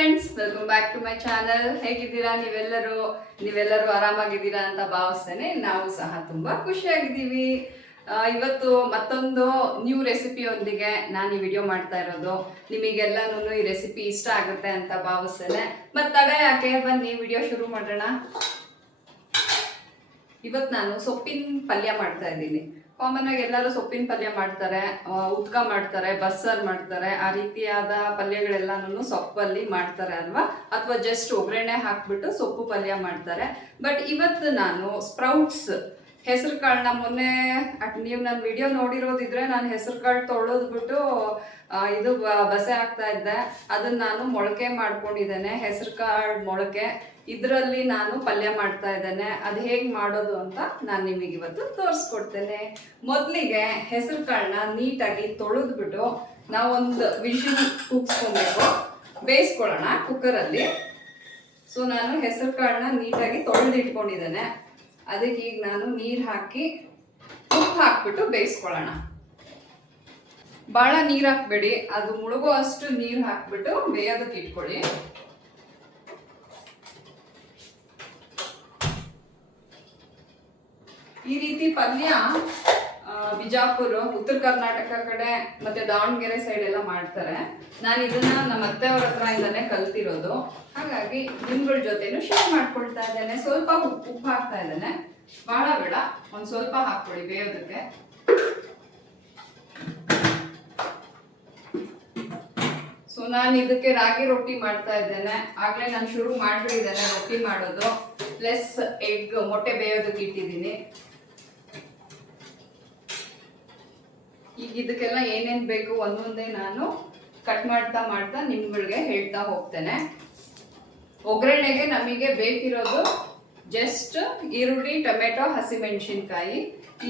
Friends, welcome back to my channel. ಹೇಗಿದ್ದೀರಾ ನೀವೆಲ್ಲರೂ ಆರಾಮಾಗಿದ್ದೀರಾ ಅಂತ ಭಾವಿಸ್ತೇನೆ. ನಾವು ಸಹ ತುಂಬಾ ಖುಷಿಯಾಗಿದ್ದೀವಿ. ಇವತ್ತು ಮತ್ತೊಂದು ನ್ಯೂ ರೆಸಿಪಿಯೊಂದಿಗೆ ನಾನು ಈ ವಿಡಿಯೋ ಮಾಡ್ತಾ ಇರೋದು. ನಿಮಗೆಲ್ಲನೂ ಈ ರೆಸಿಪಿ ಇಷ್ಟ ಆಗುತ್ತೆ ಅಂತ ಭಾವಿಸ್ತೇನೆ. ಮತ್ತೆ ತಡ ಯಾಕೆ, ಬನ್ನಿ ವಿಡಿಯೋ ಶುರು ಮಾಡೋಣ. ಇವತ್ತು ನಾನು ಸೊಪ್ಪಿನ ಪಲ್ಯ ಮಾಡ್ತಾ ಇದ್ದೀನಿ. ಕಾಮನ್ ಆಗಿ ಎಲ್ಲರೂ ಸೊಪ್ಪಿನ ಪಲ್ಯ ಮಾಡ್ತಾರೆ, ಉದ್ಕ ಮಾಡ್ತಾರೆ, ಬಸ್ಸಾರು ಮಾಡ್ತಾರೆ. ಆ ರೀತಿಯಾದ ಪಲ್ಯಗಳೆಲ್ಲನೂ ಸೊಪ್ಪಲ್ಲಿ ಮಾಡ್ತಾರೆ ಅಲ್ವಾ, ಅಥವಾ ಜಸ್ಟ್ ಒಗ್ಗರಣೆ ಹಾಕ್ಬಿಟ್ಟು ಸೊಪ್ಪು ಪಲ್ಯ ಮಾಡ್ತಾರೆ. ಬಟ್ ಇವತ್ತು ನಾನು ಸ್ಪ್ರೌಟ್ಸ್, ಹೆಸರು ಕಾಳನ್ನ ಮೊನ್ನೆ ನೀವು ನನ್ನ ವಿಡಿಯೋ ನೋಡಿರೋದಿದ್ರೆ ನಾನು ಹೆಸರು ಕಾಳು ತೊಳೆದ್ಬಿಟ್ಟು ಇದು ಬಸೆ ಹಾಕ್ತಾ ಇದ್ದೆ. ಅದನ್ನ ನಾನು ಮೊಳಕೆ ಮಾಡ್ಕೊಂಡಿದ್ದೇನೆ, ಹೆಸರು ಕಾಳು ಮೊಳಕೆ. ಇದರಲ್ಲಿ ನಾನು ಪಲ್ಯ ಮಾಡ್ತಾ ಇದ್ದೇನೆ. ಅದು ಹೇಗೆ ಮಾಡೋದು ಅಂತ ನಾನು ನಿಮಗೆ ಇವತ್ತು ತೋರಿಸ್ಕೊಡ್ತೇನೆ. ಮೊದಲಿಗೆ ಹೆಸರು ಕಾಳನ್ನ ನೀಟಾಗಿ ತೊಳೆದ್ಬಿಟ್ಟು ನಾವೊಂದು ವಿಷಲ್ ಕೂಗಿಸ್ಕೊಬೇಕು, ಬೇಯಿಸ್ಕೊಳ್ಳೋಣ ಕುಕ್ಕರಲ್ಲಿ. ಸೊ ನಾನು ಹೆಸರು ಕಾಳನ್ನ ನೀಟಾಗಿ ತೊಳೆದಿಟ್ಕೊಂಡಿದ್ದೇನೆ. ಅದಕ್ಕೆ ಈಗ ನಾನು ನೀರು ಹಾಕಿ ಉಪ್ಪು ಹಾಕ್ಬಿಟ್ಟು ಬೇಯಿಸ್ಕೊಳ್ಳೋಣ. ಭಾಳ ನೀರು ಹಾಕ್ಬೇಡಿ, ಅದು ಮುಳುಗೋ ಅಷ್ಟು ನೀರು ಹಾಕ್ಬಿಟ್ಟು ಬೇಯೋದಕ್ಕೆ ಇಟ್ಕೊಳ್ಳಿ. ಈ ರೀತಿ ಪಲ್ಯ ಬಿಜಾಪುರ, ಉತ್ತರ ಕರ್ನಾಟಕ ಕಡೆ ಮತ್ತೆ ದಾವಣಗೆರೆ ಸೈಡ್ ಎಲ್ಲ ಮಾಡ್ತಾರೆ. ನಾನು ಇದನ್ನ ನಮ್ಮ ಅತ್ತೆಯವ್ರ ಹತ್ರ ಇಂದಾನೆ ಕಲ್ತಿರೋದು. ಹಾಗಾಗಿ ನಿಮ್ಗಳ ಜೊತೆನೂ ಶೇರ್ ಮಾಡ್ಕೊಳ್ತಾ ಇದ್ದೇನೆ. ಸ್ವಲ್ಪ ಉಪ್ಪು ಹಾಕ್ತಾ ಇದ್ದೇನೆ, ಭಾಳ ಬೇಡ, ಒಂದು ಸ್ವಲ್ಪ ಹಾಕ್ಕೊಳ್ಳಿ ಬೇಯೋದಕ್ಕೆ. ಸೊ ನಾನು ಇದಕ್ಕೆ ರಾಗಿ ರೊಟ್ಟಿ ಮಾಡ್ತಾ ಇದ್ದೇನೆ. ಆಗ್ಲೇ ನಾನು ಶುರು ಮಾಡ್ಬಿಟ್ಟಿದ್ದೇನೆ ರೊಟ್ಟಿ ಮಾಡೋದು. ಪ್ಲಸ್ ಎಗ್, ಮೊಟ್ಟೆ ಬೇಯೋದಕ್ಕೆ ಇಟ್ಟಿದ್ದೀನಿ. ಈಗ ಇದಕ್ಕೆಲ್ಲ ಏನೇನು ಬೇಕು ಒಂದೊಂದೇ ನಾನು ಕಟ್ ಮಾಡ್ತಾ ನಿಮ್ಗಳಿಗೆ ಹೇಳ್ತಾ ಹೋಗ್ತೇನೆ. ಒಗ್ಗರಣೆಗೆ ನಮಗೆ ಬೇಕಿರೋದು ಜಸ್ಟ್ ಈರುಳ್ಳಿ, ಟೊಮೆಟೊ, ಹಸಿಮೆಣಸಿನ್ಕಾಯಿ,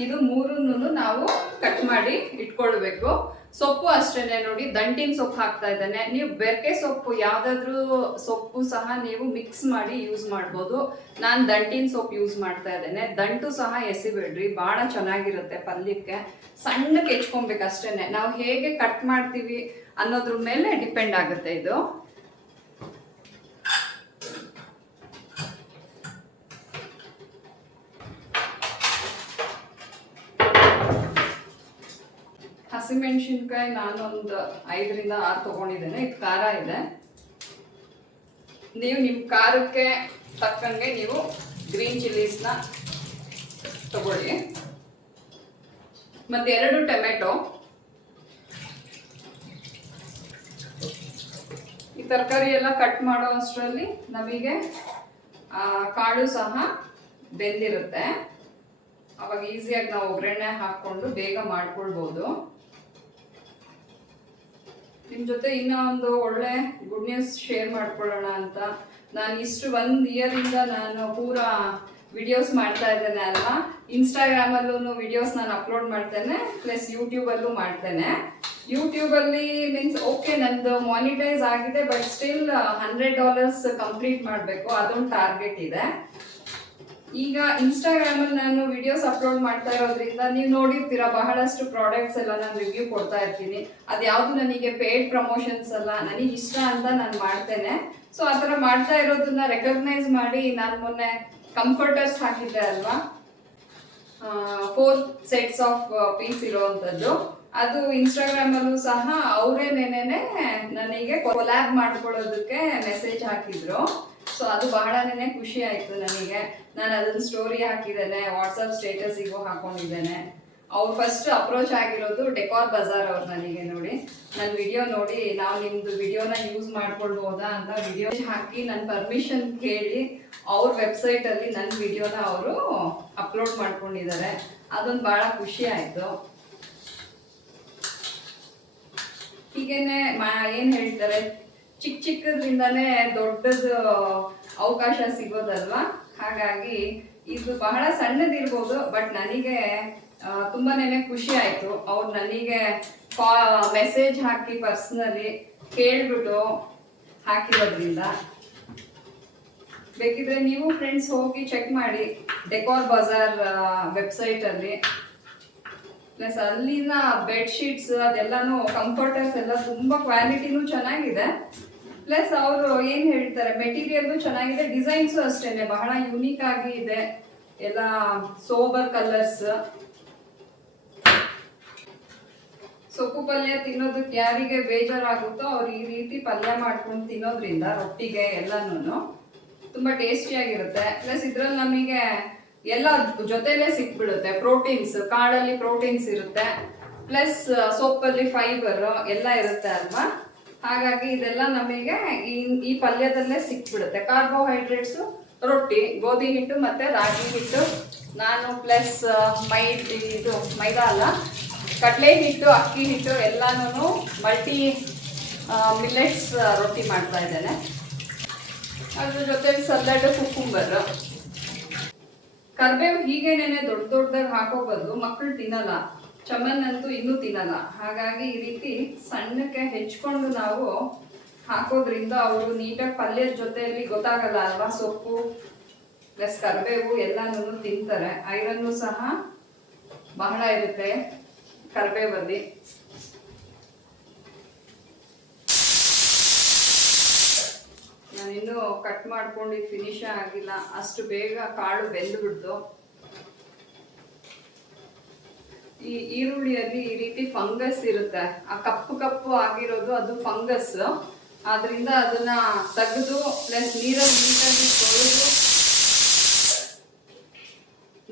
ಇದು ಮೂರನ್ನು ನಾವು ಕಟ್ ಮಾಡಿ ಇಟ್ಕೊಳ್ಬೇಕು. ಸೊಪ್ಪು ಅಷ್ಟೇನೆ ನೋಡಿ, ದಂಟಿನ ಸೊಪ್ಪು ಹಾಕ್ತಾ ಇದ್ದೇನೆ. ನೀವು ಬೆರಕೆ ಸೊಪ್ಪು, ಯಾವುದಾದ್ರೂ ಸೊಪ್ಪು ಸಹ ನೀವು ಮಿಕ್ಸ್ ಮಾಡಿ ಯೂಸ್ ಮಾಡ್ಬೋದು. ನಾನು ದಂಟಿನ ಸೊಪ್ಪು ಯೂಸ್ ಮಾಡ್ತಾ ಇದ್ದೇನೆ. ದಂಟು ಸಹ ಎಸಿಬೇಡ್ರಿ, ಭಾಳ ಚೆನ್ನಾಗಿರುತ್ತೆ ಪಲ್ಯಕ್ಕೆ. ಸಣ್ಣಕ್ಕೆ ಹೆಚ್ಕೊಬೇಕು ಅಷ್ಟೇನೆ. ನಾವು ಹೇಗೆ ಕಟ್ ಮಾಡ್ತೀವಿ ಅನ್ನೋದ್ರ ಮೇಲೆ ಡಿಪೆಂಡ್ ಆಗುತ್ತೆ ಇದು. ಹಸಿಮೆಣಸಿನ್ಕಾಯಿ ನಾನೊಂದು 5 ರಿಂದ 6 ತಗೊಂಡಿದ್ದೇನೆ. ಇದು ಖಾರ ಇದೆ. ನೀವು ನಿಮ್ಮ ಖಾರಕ್ಕೆ ತಕ್ಕಂಗೆ ನೀವು ಗ್ರೀನ್ ಚಿಲ್ಲೀಸ್ನ ತಗೊಳ್ಳಿ. ಮತ್ತೆ 2 ಟೊಮೆಟೊ. ಈ ತರಕಾರಿ ಎಲ್ಲ ಕಟ್ ಮಾಡೋ ಅಷ್ಟರಲ್ಲಿ ನಮಗೆ ಕಾಳು ಸಹ ಬೆಂದಿರುತ್ತೆ. ಅವಾಗ ಈಸಿಯಾಗಿ ನಾವು ಒಗ್ಗರಣೆ ಹಾಕ್ಕೊಂಡು ಬೇಗ ಮಾಡ್ಕೊಳ್ಬೋದು. ನಿಮ್ಮ ಜೊತೆ ಇನ್ನೂ ಒಂದು ಒಳ್ಳೆ ಗುಡ್ ನ್ಯೂಸ್ ಶೇರ್ ಮಾಡ್ಕೊಳ್ಳೋಣ ಅಂತ. ನಾನು ಇಷ್ಟು 1 ಇಯರಿಂದ ನಾನು ಪೂರಾ ವಿಡಿಯೋಸ್ ಮಾಡ್ತಾ ಇದ್ದೇನೆ ಅಲ್ವಾ. ಇನ್ಸ್ಟಾಗ್ರಾಮಲ್ಲೂ ವಿಡಿಯೋಸ್ ನಾನು ಅಪ್ಲೋಡ್ ಮಾಡ್ತೇನೆ, ಪ್ಲಸ್ ಯೂಟ್ಯೂಬಲ್ಲೂ ಮಾಡ್ತೇನೆ. ಯೂಟ್ಯೂಬಲ್ಲಿ ಮೀನ್ಸ್ ಓಕೆ, ನಂದು ಮಾನಿಟೈಸ್ ಆಗಿದೆ, ಬಟ್ ಸ್ಟಿಲ್ $100 ಕಂಪ್ಲೀಟ್ ಮಾಡಬೇಕು, ಅದೊಂದು ಟಾರ್ಗೆಟ್ ಇದೆ. ಈಗ ಇನ್ಸ್ಟಾಗ್ರಾಮಲ್ಲಿ ನಾನು ವಿಡಿಯೋಸ್ ಅಪ್ಲೋಡ್ ಮಾಡ್ತಾ ಇರೋದ್ರಿಂದ ನೀವು ನೋಡಿರ್ತೀರಾ, ಬಹಳಷ್ಟು ಪ್ರಾಡಕ್ಟ್ಸ್ ಎಲ್ಲ ನಾನು ರಿವ್ಯೂ ಕೊಡ್ತಾ ಇರ್ತೀನಿ. ಅದು ಯಾವುದು ನನಗೆ ಪೇಯ್ಡ್ ಪ್ರಮೋಷನ್ಸ್ ಅಲ್ಲ, ನನಗೆ ಇಷ್ಟ ಅಂತ ನಾನು ಮಾಡ್ತೇನೆ. ಸೊ ಆ ಥರ ಮಾಡ್ತಾ ಇರೋದನ್ನ ರೆಕಗ್ನೈಸ್ ಮಾಡಿ ನಾನು ಮೊನ್ನೆ ಕಂಫರ್ಟರ್ಸ್ ಹಾಕಿದ್ದೆ ಅಲ್ವಾ, 4 ಸೆಟ್ಸ್ ಆಫ್ ಪೀಸ್ ಇರೋವಂಥದ್ದು. ಅದು ಇನ್ಸ್ಟಾಗ್ರಾಮಲ್ಲೂ ಸಹ ಅವರೇನೇನೆ ನನಗೆ ಕೊಲ್ಯಾಬ್ ಮಾಡ್ಕೊಳ್ಳೋದಕ್ಕೆ ಮೆಸೇಜ್ ಹಾಕಿದ್ರು. ಸೊ ಅದು ಬಹಳನೇ ಖುಷಿ ಆಯಿತು ನನಗೆ. ನಾನು ಅದನ್ನು ಸ್ಟೋರಿ ಹಾಕಿದ್ದೇನೆ, ವಾಟ್ಸಪ್ ಸ್ಟೇಟಸಿಗೂ ಹಾಕೊಂಡಿದ್ದೇನೆ. ಅವ್ರು ಫಸ್ಟ್ ಅಪ್ರೋಚ್ ಆಗಿರೋದು ಡೆಕಾರ್ ಬಜಾರ್ ಅವ್ರು ನನಗೆ. ನೋಡಿ, ನನ್ನ ವಿಡಿಯೋ ನೋಡಿ ನಾವು ನಿಮ್ಮದು ವಿಡಿಯೋನ ಯೂಸ್ ಮಾಡ್ಕೊಳ್ಬೋದಾ ಅಂತ ವಿಡಿಯೋ ಹಾಕಿ ನನ್ನ ಪರ್ಮಿಷನ್ ಕೇಳಿ ಅವ್ರ ವೆಬ್ಸೈಟಲ್ಲಿ ನನ್ನ ವಿಡಿಯೋನ ಅವರು ಅಪ್ಲೋಡ್ ಮಾಡ್ಕೊಂಡಿದ್ದಾರೆ. ಅದೊಂದು ಭಾಳ ಖುಷಿ ಆಯಿತು. ಹೀಗೇನೆ ಏನು ಹೇಳ್ತಾರೆ, ಚಿಕ್ಕದ್ರಿಂದಾನೇ ದೊಡ್ಡದು ಅವಕಾಶ ಸಿಗೋದಲ್ವಾ. ಹಾಗಾಗಿ ಇದು ಬಹಳ ಸಣ್ಣದಿರ್ಬೋದು, ಬಟ್ ನನಗೆ ತುಂಬಾನೇ ಖುಷಿ ಆಯಿತು. ಅವ್ರು ನನಗೆ ಮೆಸೇಜ್ ಹಾಕಿ ಪರ್ಸ್ನಲಿ ಕೇಳ್ಬಿಟ್ಟು ಹಾಕಿರೋದ್ರಿಂದ. ಬೇಕಿದ್ರೆ ನೀವು ಫ್ರೆಂಡ್ಸ್ ಹೋಗಿ ಚೆಕ್ ಮಾಡಿ ಡೆಕಾರ್ ಬಜಾರ್ ವೆಬ್ಸೈಟಲ್ಲಿ. ಪ್ಲಸ್ ಅಲ್ಲಿನ ಬೆಡ್ಶೀಟ್ಸ್ ಅದೆಲ್ಲನೂ, ಕಂಫರ್ಟರ್ಸ್ ಎಲ್ಲ ತುಂಬ ಕ್ವಾಲಿಟಿನೂ ಚೆನ್ನಾಗಿದೆ. ಪ್ಲಸ್ ಅವರು ಏನ್ ಹೇಳ್ತಾರೆ, ಮೆಟೀರಿಯಲ್ ಚೆನ್ನಾಗಿದೆ, ಡಿಸೈನ್ಸು ಅಷ್ಟೇನೆ ಬಹಳ ಯುನೀಕ್ ಆಗಿ ಇದೆ, ಎಲ್ಲ ಸೋಬರ್ ಕಲರ್ಸ್. ಸೊಪ್ಪು ಪಲ್ಯ ತಿನ್ನೋದಕ್ಕೆ ಯಾರಿಗೆ ಬೇಜಾರಾಗುತ್ತೋ ಅವ್ರು ಈ ರೀತಿ ಪಲ್ಯ ಮಾಡ್ಕೊಂಡು ತಿನ್ನೋದ್ರಿಂದ ರೊಟ್ಟಿಗೆ ಎಲ್ಲಾನು ತುಂಬಾ ಟೇಸ್ಟಿಯಾಗಿರುತ್ತೆ. ಪ್ಲಸ್ ಇದ್ರಲ್ಲಿ ನಮಗೆ ಎಲ್ಲ ಜೊತೆಲೇ ಸಿಕ್ಬಿಡುತ್ತೆ. ಪ್ರೋಟೀನ್ಸ್, ಕಾಳಲ್ಲಿ ಪ್ರೋಟೀನ್ಸ್ ಇರುತ್ತೆ, ಪ್ಲಸ್ ಸೊಪ್ಪಲ್ಲಿ ಫೈಬರ್ ಎಲ್ಲ ಇರುತ್ತೆ ಅಲ್ವಾ. ಹಾಗಾಗಿ ಇದೆಲ್ಲ ನಮಗೆ ಈ ಪಲ್ಯದಲ್ಲೇ ಸಿಕ್ಬಿಡುತ್ತೆ. ಕಾರ್ಬೋಹೈಡ್ರೇಟ್ಸು ರೊಟ್ಟಿ, ಗೋಧಿ ಹಿಟ್ಟು ಮತ್ತೆ ರಾಗಿ ಹಿಟ್ಟು, ನಾನು ಪ್ಲಸ್ ಮೈದಾ ಅಲ್ಲ, ಕಡಲೆ ಹಿಟ್ಟು, ಅಕ್ಕಿ ಹಿಟ್ಟು ಎಲ್ಲಾನು ಮಲ್ಟಿ ಮಿಲೆಟ್ಸ್ ರೊಟ್ಟಿ ಮಾಡ್ತಾ ಇದ್ದೇನೆ. ಅದ್ರ ಜೊತೆಗೆ ಸಲಾಡ್, ಕುಕ್ಕುಂಬರ್, ಕರ್ಬೇವು ಹೀಗೇನೇನೆ ದೊಡ್ಡ ದೊಡ್ಡದಾಗಿ ಹಾಕೋ ಬದಲು ಮಕ್ಕಳು ತಿನ್ನಲ್ಲ, ಚಮನ್ ಅಂತೂ ಇನ್ನೂ ತಿನ್ನಲ್ಲ. ಹಾಗಾಗಿ ಈ ರೀತಿ ಸಣ್ಣಕ್ಕೆ ಹೆಚ್ಕೊಂಡು ನಾವು ಹಾಕೋದ್ರಿಂದ ಅವರು ನೀಟಾಗಿ ಪಲ್ಯದ ಜೊತೆಯಲ್ಲಿ ಗೊತ್ತಾಗಲ್ಲ ಅಲ್ವಾ, ಸೊಪ್ಪು ಪ್ಲಸ್ ಕರ್ಬೇವು ಎಲ್ಲಾನು ತಿಂತಾರೆ. ಐರನ್ನು ಸಹ ಬಹಳ ಇರುತ್ತೆ ಕರ್ಬೇವಲ್ಲಿ. ನಾನಿನ್ನೂ ಕಟ್ ಮಾಡ್ಕೊಂಡು ಫಿನಿಶ್ ಆಗಿಲ್ಲ, ಅಷ್ಟು ಬೇಗ ಕಾಳು ಬೆಂದು ಬಿಡ್ತು. ಈ ಈರುಳ್ಳಿಯಲ್ಲಿ ಈ ರೀತಿ ಫಂಗಸ್ ಇರುತ್ತೆ, ಆ ಕಪ್ಪು ಕಪ್ಪು ಆಗಿರೋದು ಅದು ಫಂಗಸ್. ಆದ್ರಿಂದ ಅದನ್ನ ತೆಗೆದು ಪ್ಲಸ್ ನೀರಲ್ಲಿ ನೀಟಾಗಿ ತೊಳೆದು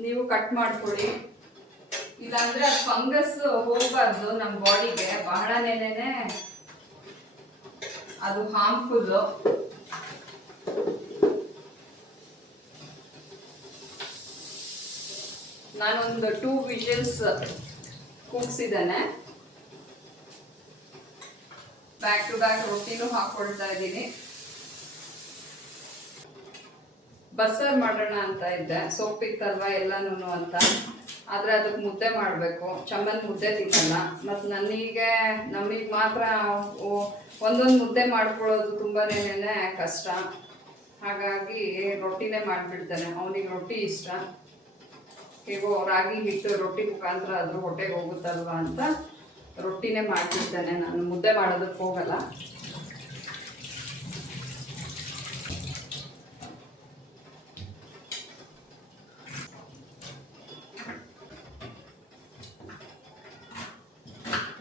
ನೀವು ಕಟ್ ಮಾಡ್ಕೊಳ್ಳಿ. ಇಲ್ಲಾಂದ್ರೆ ಅದು ಫಂಗಸ್ ಹೋಗ್ಬಾರ್ದು ನಮ್ಮ ಬಾಡಿಗೆ, ಬಹಳನೇನೆ ಅದು ಹಾರ್ಮ್ಫುಲ್. ನಾನೊಂದು 2 ವಿಷಲ್ಸ್ ಕೂಗ್ಸಿದ್ದೇನೆ. ಬ್ಯಾಕ್ ಟು ಬ್ಯಾಕ್ ರೊಟ್ಟಿನೂ ಹಾಕೊಳ್ತಾ ಇದ್ದೀನಿ. ಬಸ್ಸಾರು ಮಾಡೋಣ ಅಂತ ಇದ್ದೆ, ಸೊಪ್ಪಿತ್ತಲ್ವ ಎಲ್ಲಾನು ಅಂತ. ಆದರೆ ಅದಕ್ಕೆ ಮುದ್ದೆ ಮಾಡಬೇಕು, ಚಮ್ಮನ್ ಮುದ್ದೆ ತಿನ್ನಲ್ಲ. ಮತ್ತು ನಮಗೆ ಮಾತ್ರ ಒಂದೊಂದು ಮುದ್ದೆ ಮಾಡ್ಕೊಳ್ಳೋದು ತುಂಬಾನೇ ಕಷ್ಟ. ಹಾಗಾಗಿ ರೊಟ್ಟಿನೇ ಮಾಡಿಬಿಡ್ತೇನೆ. ಅವನಿಗೆ ರೊಟ್ಟಿ ಇಷ್ಟ, ಹೇಗೋ ರಾಗಿ ಹಿಟ್ಟು ರೊಟ್ಟಿ ಮುಖಾಂತರ ಆದರೂ ಹೊಟ್ಟೆಗೆ ಹೋಗುತ್ತಲ್ವ ಅಂತ ರೊಟ್ಟಿನೇ ಮಾಡಿಬಿಡ್ತೇನೆ. ನಾನು ಮುದ್ದೆ ಮಾಡೋದಕ್ಕೆ ಹೋಗಲ್ಲ.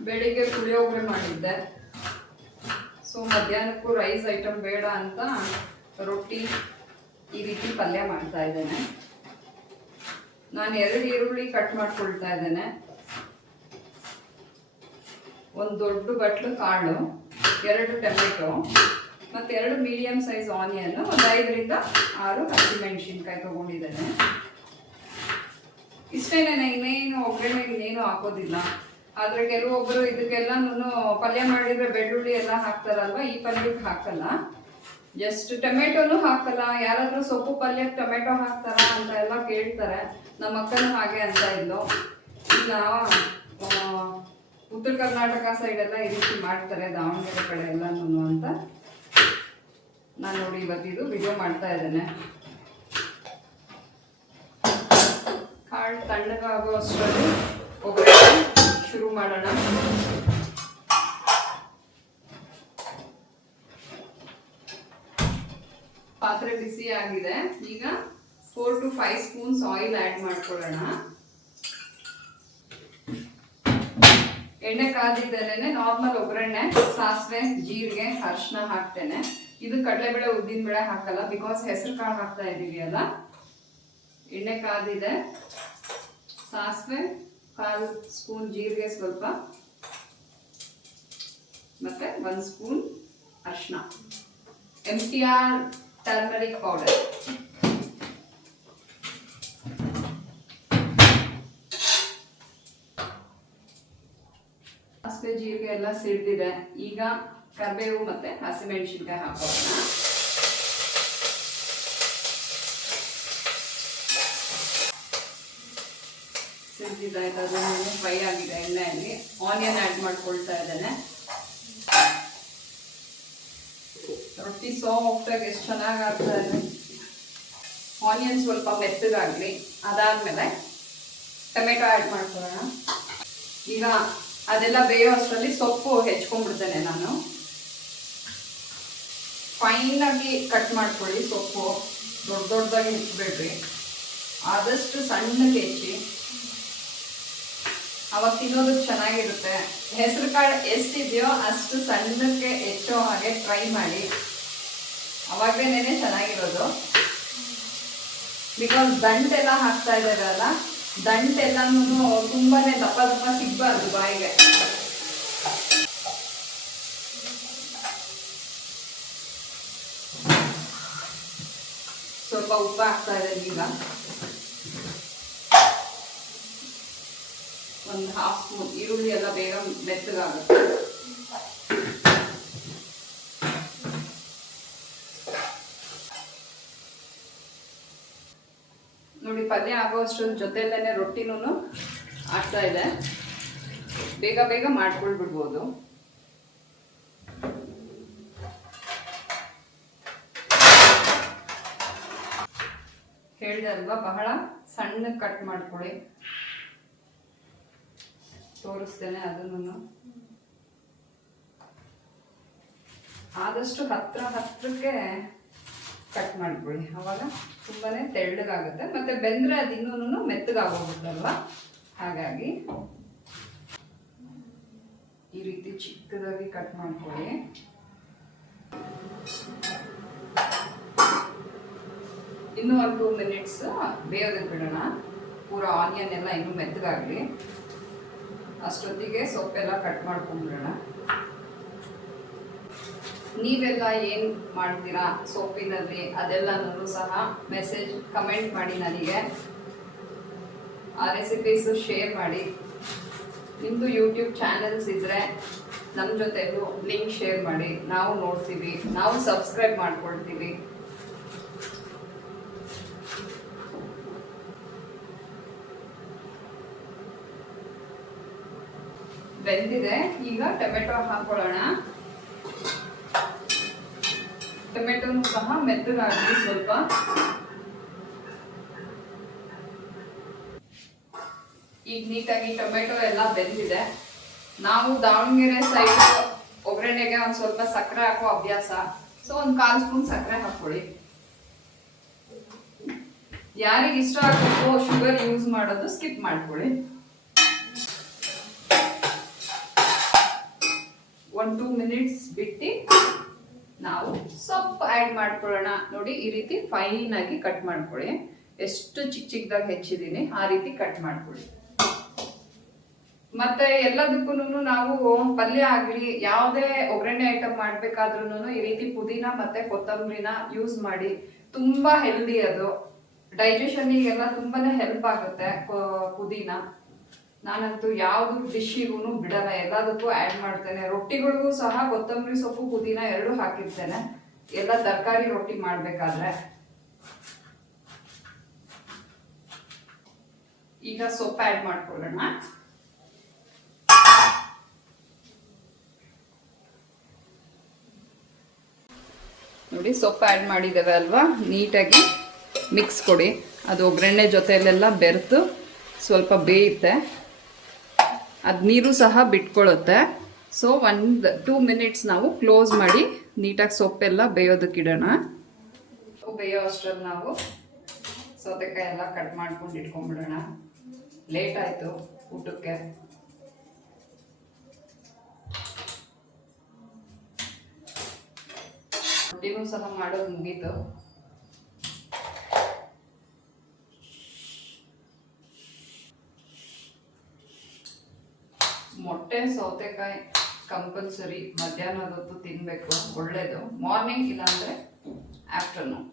ಬೆಳಿಗ್ಗೆ ಪುಳಿಯೋಗರೆ ಮಾಡಿದ್ದೆ, ಸೊ ಮಧ್ಯಾಹ್ನಕ್ಕೂ ರೈಸ್ ಐಟಮ್ ಬೇಡ ಅಂತ ರೊಟ್ಟಿ ಈ ರೀತಿ ಪಲ್ಯ ಮಾಡ್ತಾ ಇದ್ದೇನೆ. ನಾನು 2 ಈರುಳ್ಳಿ ಕಟ್ ಮಾಡ್ಕೊಳ್ತಾ ಇದ್ದೇನೆ, ಒಂದು ದೊಡ್ಡ ಬಟ್ಲು ಕಾಳು, 2 ಟೊಮೆಟೊ ಮತ್ತು 2 ಮೀಡಿಯಮ್ ಸೈಜ್ ಆನಿಯನ್, ಒಂದು 5ರಿಂದ 6 ಹಸಿಮೆಣಸಿನ್ಕಾಯಿ ತೊಗೊಂಡಿದ್ದೇನೆ. ಇಷ್ಟೇನೆ, ಇನ್ನೇನು ಒಗ್ಗರಣೆಗೆ ಇನ್ನೇನು ಹಾಕೋದಿಲ್ಲ. ಆದರೆ ಕೆಲವೊಬ್ಬರು ಇದಕ್ಕೆಲ್ಲನೂ ಪಲ್ಯ ಮಾಡಿದರೆ ಬೆಳ್ಳುಳ್ಳಿ ಎಲ್ಲ ಹಾಕ್ತಾರಲ್ವ, ಈ ಪಲ್ಯಕ್ಕೆ ಹಾಕಲ್ಲ. ಜಸ್ಟ್ ಟೊಮೆಟೊನು ಹಾಕಲ್ಲ. ಯಾರಾದರೂ ಸೊಪ್ಪು ಪಲ್ಯಕ್ಕೆ ಟೊಮೆಟೊ ಹಾಕ್ತಾರಾ ಅಂತ ಎಲ್ಲ ಕೇಳ್ತಾರೆ. ನಮ್ಮ ಅಕ್ಕನೂ ಹಾಗೆ ಅಂತ ಇದ್ಲು. ಇಲ್ಲ, ಉತ್ತರ ಕರ್ನಾಟಕ ಸೈಡೆಲ್ಲ ಈ ರೀತಿ ಮಾಡ್ತಾರೆ, ದಾವಣಗೆರೆ ಕಡೆ ಎಲ್ಲನೂ ಅಂತ ನಾನು ನೋಡಿ ಇವತ್ತಿದು ವಿಡಿಯೋ ಮಾಡ್ತಾ ಇದ್ದೇನೆ. ಕಾಳು ತಣ್ಣಗಾಗೋ ಅಷ್ಟರಲ್ಲಿ ಒಗ್ಗರಣೆ ಶುರು ಮಾಡೋಣ. ಪಾತ್ರೆ ಬಿಸಿ ಆಗಿದೆ. ಈಗ 4 to 5 ಸ್ಪೂನ್ಸ್ ಆಯಿಲ್ ಆ್ಯಡ್ ಮಾಡ್ಕೊಳ್ಳೋಣ. ಎಣ್ಣೆ ಕಾದಿದ್ದಲ್ಲೇ ನಾರ್ಮಲ್ ಒಗ್ಗರಣೆ, ಸಾಸಿವೆ, ಜೀರಿಗೆ, ಅರಿಶಿನ ಹಾಕ್ತೇನೆ. ಇದು ಕಡಲೆಬೇಳೆ, ಉದ್ದಿನಬೇಳೆ ಹಾಕಲ್ಲ, ಬಿಕಾಸ್ ಹೆಸರು ಕಾಳು ಹಾಕ್ತಾ ಇದ್ದೀವಿ ಅಲ್ಲ. ಎಣ್ಣೆ ಕಾದಿದೆ. ಸಾಸಿವೆ, 1/4 ಸ್ಪೂನ್ ಜೀರಿಗೆ, ಸ್ವಲ್ಪ, ಮತ್ತೆ 1 ಸ್ಪೂನ್ ಅರಿಶಿನ, MTR ಟರ್ಮರಿಕ್ ಪೌಡರ್. ಸಾಸಿವೆ ಜೀರಿಗೆ ಎಲ್ಲ ಸಿಡ್ದಿದೆ. ಈಗ ಕರಿಬೇವು ಮತ್ತೆ ಹಸಿಮೆಣಸಿನ್ಕಾಯಿ ಹಾಕೋಣ. ಸಿಡ್ದಿದ್ದಾಯ್ತು, ಅದನ್ನು ಫ್ರೈ ಆಗಿದೆ ಎಣ್ಣೆಯಲ್ಲಿ. ಆನಿಯನ್ ಆ್ಯಡ್ ಮಾಡ್ಕೊಳ್ತಾ ಇದ್ದೇನೆ. ರೊಟ್ಟಿ ಸಾಫ್ಟಾಗಿ ಎಷ್ಟು ಚೆನ್ನಾಗಿ ಆಗ್ತಾ ಇದೆ. ಆನಿಯನ್ ಸ್ವಲ್ಪ ಮೆತ್ತಗಾಗಲಿ. ಅದಾದಮೇಲೆ ಟೊಮೆಟೊ ಆ್ಯಡ್ ಮಾಡ್ಕೊಳ್ಳೋಣ. ಈಗ ಅದೆಲ್ಲ ಬೇಯೋ ಅಷ್ಟರಲ್ಲಿ ಸೊಪ್ಪು ಹೆಚ್ಕೊಂಡ್ಬಿಡ್ತೇನೆ ನಾನು. ಫೈನಾಗಿ ಕಟ್ ಮಾಡ್ಕೊಳ್ಳಿ. ಸೊಪ್ಪು ದೊಡ್ಡ ದೊಡ್ಡದಾಗಿ ಹೆಚ್ಚಬೇಡ್ರಿ, ಆದಷ್ಟು ಸಣ್ಣಗೆ ಹೆಚ್ಚಿ, ಅವಾಗ ತಿನ್ನೋದಕ್ಕೆ ಚೆನ್ನಾಗಿರುತ್ತೆ. ಹೆಸರು ಕಾಳು ಎಷ್ಟಿದೆಯೋ ಅಷ್ಟು ಸಣ್ಣಕ್ಕೆ ಹೆಚ್ಚೋ ಹಾಗೆ ಟ್ರೈ ಮಾಡಿ, ಅವಾಗೇನೆ ಚೆನ್ನಾಗಿರೋದು. ಬಿಕಾಸ್ ದಂಟೆಲ್ಲ ಹಾಕ್ತಾ ಇದ್ದಾರಲ್ಲ, ದಂಟೆಲ್ಲನೂ ತುಂಬಾನೇ ದಪ್ಪ ದಪ್ಪ ಸಿಗಬಾರ್ದು ಬಾಯಿಗೆ. ಸ್ವಲ್ಪ ಉಪ್ಪು ಹಾಕ್ತಾ ಇದ್ದೇನೆ. ಈಗ ಒಂದು 1/2 ಸ್ಪೂನ್. ಈರುಳ್ಳಿ ಎಲ್ಲ ಬೇಗ ಮೆತ್ತಗಾಗುತ್ತೆ. ನೋಡಿ, ಪಲ್ಯ ಆಗೋಷ್ಟು ಜೊತೆಯಲ್ಲೇನೆ ರೊಟ್ಟಿನೂ ಆಗ್ತಾ ಇದೆ. ಬೇಗ ಬೇಗ ಮಾಡ್ಕೊಳ್ಬಿಡ್ಬೋದು. ಹೇಳಿದೆ ಅಲ್ವಾ, ಬಹಳ ಸಣ್ಣ ಕಟ್ ಮಾಡ್ಕೊಳ್ಳಿ. ತೋರಿಸ್ತೇನೆ ಅದನ್ನು. ಆದಷ್ಟು ಹತ್ರಕ್ಕೆ ಕಟ್ ಮಾಡ್ಕೊಳ್ಳಿ, ಅವಾಗ ತುಂಬಾನೇ ತೆಳ್ಳಗಾಗುತ್ತೆ. ಮತ್ತೆ ಬೆಂದ್ರೆ ಅದು ಇನ್ನೂ ಮೆತ್ತಗಾಗೋಗುತ್ತಲ್ವಾ, ಹಾಗಾಗಿ ಈ ರೀತಿ ಚಿಕ್ಕದಾಗಿ ಕಟ್ ಮಾಡ್ಕೊಳ್ಳಿ. ಇನ್ನೂ ಒಂದು 2 ಮಿನಿಟ್ಸ್ ಬೇಯೋದಕ್ಕೆ ಬಿಡೋಣ. ಪೂರ ಆನಿಯನ್ ಎಲ್ಲ ಇನ್ನೂ ಮೆತ್ತಗಾಗಲಿ. ಅಷ್ಟೊತ್ತಿಗೆ ಸೊಪ್ಪೆಲ್ಲ ಕಟ್ ಮಾಡ್ಕೊಂಡ್ಬಿಡೋಣ. ನೀವೆಲ್ಲ ಏನು ಮಾಡ್ತೀರಾ ಸೊಪ್ಪಿನಲ್ಲಿ ಅದೆಲ್ಲನೂ ಸಹ ಕಮೆಂಟ್ ಮಾಡಿ ನನಗೆ. ಆ ರೆಸಿಪೀಸು ಶೇರ್ ಮಾಡಿ. ನಿಮ್ಮದು ಯೂಟ್ಯೂಬ್ ಚಾನೆಲ್ಸ್ ಇದ್ದರೆ ನಮ್ಮ ಜೊತೆಗೂ ಲಿಂಕ್ ಶೇರ್ ಮಾಡಿ. ನಾವು ನೋಡ್ತೀವಿ, ನಾವು ಸಬ್ಸ್ಕ್ರೈಬ್ ಮಾಡ್ಕೊಳ್ತೀವಿ. ಬೆಂದಿದೆ. ಈಗ ಟೊಮೆಟೊ ಹಾಕೊಳ್ಳೋಣ. ಟೊಮೆಟೊನು ಸಹ ಮೆತ್ತಗಾಗಲಿ ಸ್ವಲ್ಪ. ಈಗ ನೀಟಾಗಿ ಟೊಮೆಟೊ ಎಲ್ಲ ಬೆಂದಿದೆ. ನಾವು ದಾವಣಗೆರೆ ಸೈಡ್ ಒಗ್ಗರಣೆಗೆ ಒಂದು ಸ್ವಲ್ಪ ಸಕ್ಕರೆ ಹಾಕೋ ಅಭ್ಯಾಸ. ಸೊ ಒಂದು 1/4 ಸ್ಪೂನ್ ಸಕ್ಕರೆ ಹಾಕೊಳ್ಳಿ. ಯಾರಿಗೆ ಇಷ್ಟ ಆಗಬೇಕು ಶುಗರ್ ಯೂಸ್ ಮಾಡೋದು ಸ್ಕಿಪ್ ಮಾಡ್ಕೊಳ್ಳಿ. 1-2 ಮಿನಿಟ್ಸ್ ಬಿಟ್ಟು ನಾವು ಸೊಪ್ಪು ಆ್ಯಡ್ ಮಾಡ್ಕೊಳ್ಳೋಣ. ನೋಡಿ, ಈ ರೀತಿ ಫೈನ್ ಆಗಿ ಕಟ್ ಮಾಡ್ಕೊಳ್ಳಿ. ಎಷ್ಟು ಚಿಕ್ಕದಾಗಿ ಹೆಚ್ಚಿದ್ದೀನಿ ಆ ರೀತಿ ಕಟ್ ಮಾಡ್ಕೊಳ್ಳಿ. ಮತ್ತೆ ಎಲ್ಲದಕ್ಕೂ ನಾವು ಪಲ್ಯ ಆಗಲಿ ಯಾವುದೇ ಒಗ್ಗರಣೆ ಐಟಮ್ ಮಾಡ್ಬೇಕಾದ್ರೂ ಈ ರೀತಿ ಪುದೀನ ಮತ್ತೆ ಕೊತ್ತಂಬರಿನ ಯೂಸ್ ಮಾಡಿ. ತುಂಬಾ ಹೆಲ್ದಿ, ಅದು ಡೈಜೆಷನ್ಗೆಲ್ಲ ತುಂಬಾನೇ ಹೆಲ್ಪ್ ಆಗುತ್ತೆ ಪುದೀನ. ನಾನಂತೂ ಯಾವ್ದು ಡಿಶ್ಶಿಗೂ ಬಿಡಲ್ಲ, ಎಲ್ಲದಕ್ಕೂ ಆ್ಯಡ್ ಮಾಡ್ತೇನೆ. ರೊಟ್ಟಿಗಳಿಗೂ ಸಹ ಕೊತ್ತಂಬರಿ ಸೊಪ್ಪು ಪುದೀನ 2 ಹಾಕಿರ್ತೇನೆ, ಎಲ್ಲ ತರಕಾರಿ ರೊಟ್ಟಿ ಮಾಡಬೇಕಾದ್ರೆ. ಈಗ ಸೊಪ್ಪು ಆ್ಯಡ್ ಮಾಡ್ಕೊಳ್ಳೋಣ. ನೋಡಿ, ಸೊಪ್ಪು ಆ್ಯಡ್ ಮಾಡಿದ್ದೇವೆ ಅಲ್ವಾ, ನೀಟಾಗಿ ಮಿಕ್ಸ್ ಕೊಡಿ. ಅದು ಒಗ್ಗರಣೆ ಜೊತೆಯಲ್ಲೆಲ್ಲ ಬೆರೆತು ಸ್ವಲ್ಪ ಬೇಯುತ್ತೆ. ಅದು ನೀರು ಸಹ ಬಿಟ್ಕೊಳ್ಳುತ್ತೆ. ಸೊ 1-2 ಮಿನಿಟ್ಸ್ ನಾವು ಕ್ಲೋಸ್ ಮಾಡಿ ನೀಟಾಗಿ ಸೊಪ್ಪೆಲ್ಲ ಬೇಯೋದಕ್ಕಿಡೋಣ. ಬೇಯೋ ಅಷ್ಟರಲ್ಲಿ ನಾವು ಸೌತೆಕಾಯಿ ಎಲ್ಲ ಕಟ್ ಮಾಡ್ಕೊಂಡು ಇಟ್ಕೊಂಡ್ಬಿಡೋಣ. ಲೇಟ್ ಆಯಿತು ಊಟಕ್ಕೆ. ರೊಟ್ಟಿನೂ ಸಹ ಮಾಡೋದು ಮುಗೀತು. ಮೊಟ್ಟೆ ಸೌತೆಕಾಯಿ ಕಂಪಲ್ಸರಿ ಮಧ್ಯಾಹ್ನದ ಹೊತ್ತು ತಿನ್ನಬೇಕು, ಒಳ್ಳೆಯದು. ಮಾರ್ನಿಂಗ್ ಇಲ್ಲಾಂದರೆ ಆಫ್ಟರ್ನೂನ್.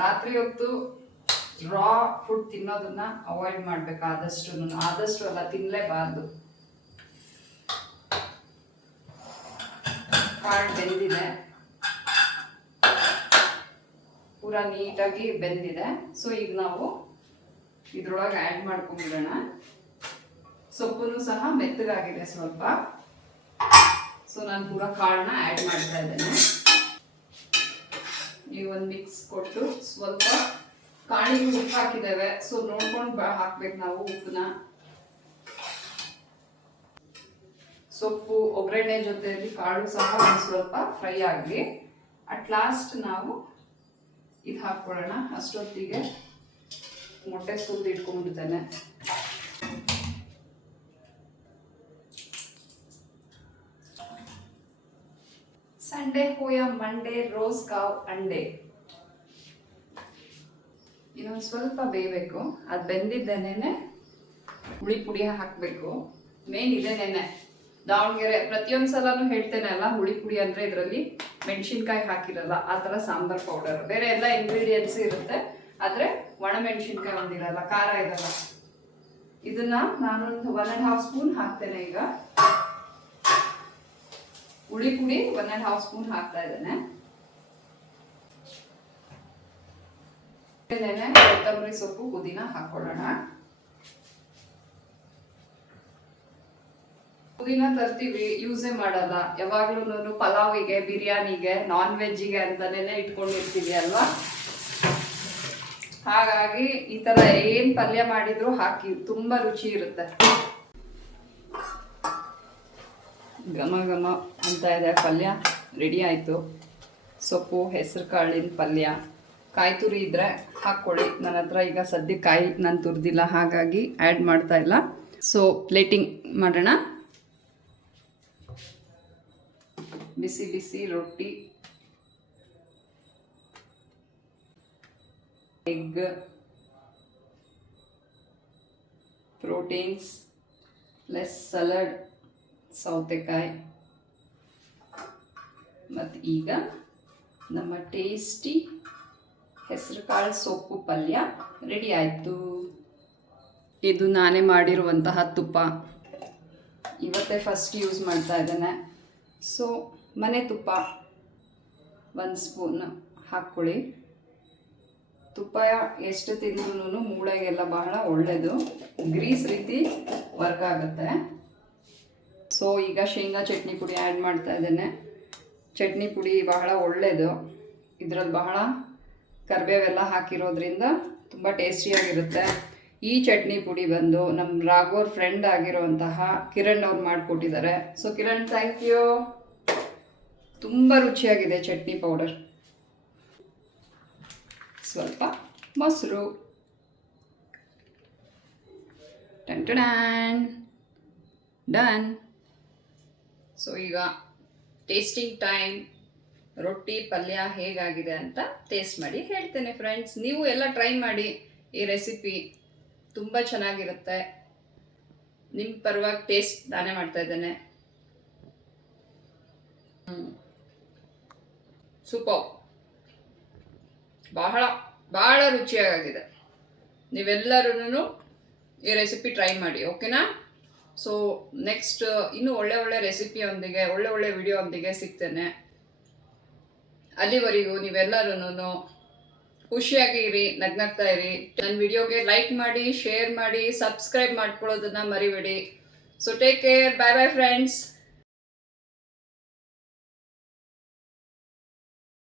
ರಾತ್ರಿ ಹೊತ್ತು ರಾ ಫುಡ್ ತಿನ್ನೋದನ್ನ ಅವಾಯ್ಡ್ ಮಾಡಬೇಕು ಆದಷ್ಟು ಅಲ್ಲ, ತಿನ್ನಲೇಬಾರ್ದು. ಕಾಳು ಬೆಂದಿದೆ, ಪೂರ ನೀಟಾಗಿ ಬೆಂದಿದೆ. ಸೊ ಈಗ ನಾವು ಇದ್ರೊಳಗೆ ಆ್ಯಡ್ ಮಾಡ್ಕೊಂಡ್ಬಿಡೋಣ. ಸೊಪ್ಪು ಸಹ ಮೆತ್ತಗಾಗಿದೆ ಸ್ವಲ್ಪ. ಸೊ ನಾನು ಪೂರ ಕಾಳನ್ನ ಆ್ಯಡ್ ಮಾಡ್ತಾ ಇದ್ದೇನೆ. ಈಗ ಒಂದು ಮಿಕ್ಸ್ ಕೊಟ್ಟು ಸ್ವಲ್ಪ ಕಾಳಿಗೆ ಉಪ್ಪು ಹಾಕಿದ್ದೇವೆ. ಸೊ ನೋಡ್ಕೊಂಡು ಹಾಕ್ಬೇಕು ನಾವು ಉಪ್ಪನ್ನ. ಸೊಪ್ಪು ಒಗ್ಗರಣೆ ಜೊತೆಯಲ್ಲಿ ಕಾಳು ಸಹ ಒಂದು ಸ್ವಲ್ಪ ಫ್ರೈ ಆಗಲಿ. ಅಟ್ ಲಾಸ್ಟ್ ನಾವು ಇದು ಹಾಕ್ಕೊಳ್ಳೋಣ. ಅಷ್ಟೊತ್ತಿಗೆ ಮೊಟ್ಟೆ ಸುಲ್ದು ಇಟ್ಕೊಂಡ್ಬಿಡ್ತಾನೆ. ಸಂಡೇ ಹೋಯ ಮಂಡೇ ರೋಸ್ ಕಾವ್ ಅಂಡೆ. ಇನ್ನೊಂದು ಸ್ವಲ್ಪ ಬೇಯಬೇಕು. ಅದು ಬೆಂದಿದ್ದೇನೆ ಹುಳಿ ಪುಡಿ ಹಾಕಬೇಕು. ಮೇನ್ ಇದೇನೇನೆ ದಾವಣಗೆರೆ ಪ್ರತಿಯೊಂದು ಸಲನೂ ಹೇಳ್ತೇನೆ ಅಲ್ಲ, ಹುಳಿ ಪುಡಿ ಅಂದರೆ ಇದರಲ್ಲಿ ಮೆಣಸಿನ್ಕಾಯಿ ಹಾಕಿರಲ್ಲ, ಆ ಥರ ಸಾಂಬಾರ್ ಪೌಡರ್. ಬೇರೆ ಎಲ್ಲ ಇಂಗ್ರೀಡಿಯೆಂಟ್ಸ್ ಇರುತ್ತೆ, ಆದರೆ ಒಣ ಮೆಣಸಿನ್ಕಾಯಿ ಒಂದಿರಲ್ಲ, ಖಾರ ಇರಲ್ಲ. ಇದನ್ನ ನಾನೊಂದು 1.5 ಸ್ಪೂನ್ ಹಾಕ್ತೇನೆ. ಈಗ ಹುಳಿ ಪುಡಿ 1.5 ಸ್ಪೂನ್ ಹಾಕ್ತಾ ಇದ್ದೇನೆ. ಕೊತ್ತಂಬರಿ ಸೊಪ್ಪು, ಪುದೀನ ಹಾಕೊಳ್ಳೋಣ. ಪುದೀನ ತರ್ತೀವಿ, ಯೂಸೇ ಮಾಡಲ್ಲ. ಯಾವಾಗ್ಲೂ ಪಲಾವಿಗೆ, ಬಿರಿಯಾನಿಗೆ, ನಾನ್ ವೆಜ್ಜಿಗೆ ಅಂತಾನೆ ಇಟ್ಕೊಂಡಿರ್ತೀವಿ ಅಲ್ವಾ. ಹಾಗಾಗಿ ಈ ತರ ಏನ್ ಪಲ್ಯ ಮಾಡಿದ್ರು ಹಾಕಿ, ತುಂಬಾ ರುಚಿ ಇರುತ್ತೆ. ಘಮ ಘಮ ಅಂತ ಇದೆ. ಪಲ್ಯ ರೆಡಿ ಆಯ್ತು. ಸೊಪ್ಪು, ಹೆಸರು ಕಾಳಿನ ಪಲ್ಯ. ಕಾಯಿ ತುರಿ ಇದ್ರೆ ಹಾಕ್ಕೊಳ್ಳಿ. ನನ್ನ ಹತ್ರ ಈಗ ಸದ್ಯಕ್ಕೆ ಕಾಯಿ ನಾನು ತುರಿದಿಲ್ಲ, ಹಾಗಾಗಿ ಆ್ಯಡ್ ಮಾಡ್ತಾ ಇಲ್ಲ. ಸೊ ಪ್ಲೇಟಿಂಗ್ ಮಾಡೋಣ. ಬಿಸಿ ಬಿಸಿ ರೊಟ್ಟಿ, ಎಗ್, ಪ್ರೋಟೀನ್ಸ್ ಪ್ಲಸ್ ಸಲಾಡ್, ಸೌತೆಕಾಯಿ. ಮತ್ತು ಈಗ ನಮ್ಮ ಟೇಸ್ಟಿ ಹೆಸರು ಕಾಳು ಸೊಪ್ಪು ಪಲ್ಯ ರೆಡಿ ಆಯಿತು. ಇದು ನಾನೇ ಮಾಡಿರುವಂತಹ ತುಪ್ಪ, ಇವತ್ತೇ ಫಸ್ಟ್ ಯೂಸ್ ಮಾಡ್ತಾ ಇದ್ದೇನೆ. ಸೊ ಮನೆ ತುಪ್ಪ 1 ಸ್ಪೂನ್ ಹಾಕ್ಕೊಳ್ಳಿ. ತುಪ್ಪ ಎಷ್ಟು ತಿಂದ್ರೂ ಮೂಳೆಗೆಲ್ಲ ಬಹಳ ಒಳ್ಳೆಯದು, ಗ್ರೀಸ್ ರೀತಿ ವರ್ಕ್ ಆಗುತ್ತೆ. ಸೊ ಈಗ ಶೇಂಗಾ ಚಟ್ನಿ ಪುಡಿ ಆ್ಯಡ್ ಮಾಡ್ತಾ ಇದ್ದೇನೆ. ಚಟ್ನಿ ಪುಡಿ ಬಹಳ ಒಳ್ಳೆಯದು. ಇದರಲ್ಲಿ ಬಹಳ ಕರಿಬೇವೆಲ್ಲ ಹಾಕಿರೋದ್ರಿಂದ ತುಂಬ ಟೇಸ್ಟಿಯಾಗಿರುತ್ತೆ. ಈ ಚಟ್ನಿ ಪುಡಿ ಬಂದು ನಮ್ಮ ರಾಘವ್ರ ಫ್ರೆಂಡ್ ಆಗಿರುವಂತಹ ಕಿರಣ್ ಅವ್ರು ಮಾಡಿಕೊಟ್ಟಿದ್ದಾರೆ. So Kiran, thank you. ತುಂಬ ರುಚಿಯಾಗಿದೆ ಚಟ್ನಿ ಪೌಡರ್. ಸ್ವಲ್ಪ ಮೊಸರು, ಡನ್. ಸೊ ಈಗ ಟೇಸ್ಟಿಂಗ್ ಟೈಮ್. ರೊಟ್ಟಿ ಪಲ್ಯ ಹೇಗಾಗಿದೆ ಅಂತ ಟೇಸ್ಟ್ ಮಾಡಿ ಹೇಳ್ತೇನೆ ಫ್ರೆಂಡ್ಸ್. ನೀವು ಎಲ್ಲ ಟ್ರೈ ಮಾಡಿ ಈ ರೆಸಿಪಿ, ತುಂಬ ಚೆನ್ನಾಗಿರುತ್ತೆ. ನಿಮ್ಮ ಪರವಾಗಿ ಟೇಸ್ಟ್ ನಾನೇ ಮಾಡ್ತಾ ಇದ್ದೇನೆ. ಸೂಪರ್, ಬಹಳ ಬಹಳ ರುಚಿಯಾಗಿದೆ. ನೀವೆಲ್ಲರೂ ಈ ರೆಸಿಪಿ ಟ್ರೈ ಮಾಡಿ, ಓಕೆನಾ? ಸೊ ನೆಕ್ಸ್ಟ್ ಇನ್ನೂ ಒಳ್ಳೆ ರೆಸಿಪಿಯೊಂದಿಗೆ, ಒಳ್ಳೆ ವಿಡಿಯೋ ಸಿಗ್ತೇನೆ. ಅಲ್ಲಿವರೆಗೂ ನೀವೆಲ್ಲರೂ ಖುಷಿಯಾಗಿ ಇರಿ, ನಗ್ನಗ್ತಾ ಇರಿ. ನನ್ನ ವಿಡಿಯೋಗೆ ಲೈಕ್ ಮಾಡಿ, ಶೇರ್ ಮಾಡಿ, ಸಬ್ಸ್ಕ್ರೈಬ್ ಮಾಡ್ಕೊಳ್ಳೋದನ್ನ ಮರಿಬೇಡಿ. ಸೊ ಟೇಕ್ ಕೇರ್, ಬಾಯ್ ಬಾಯ್ ಫ್ರೆಂಡ್ಸ್.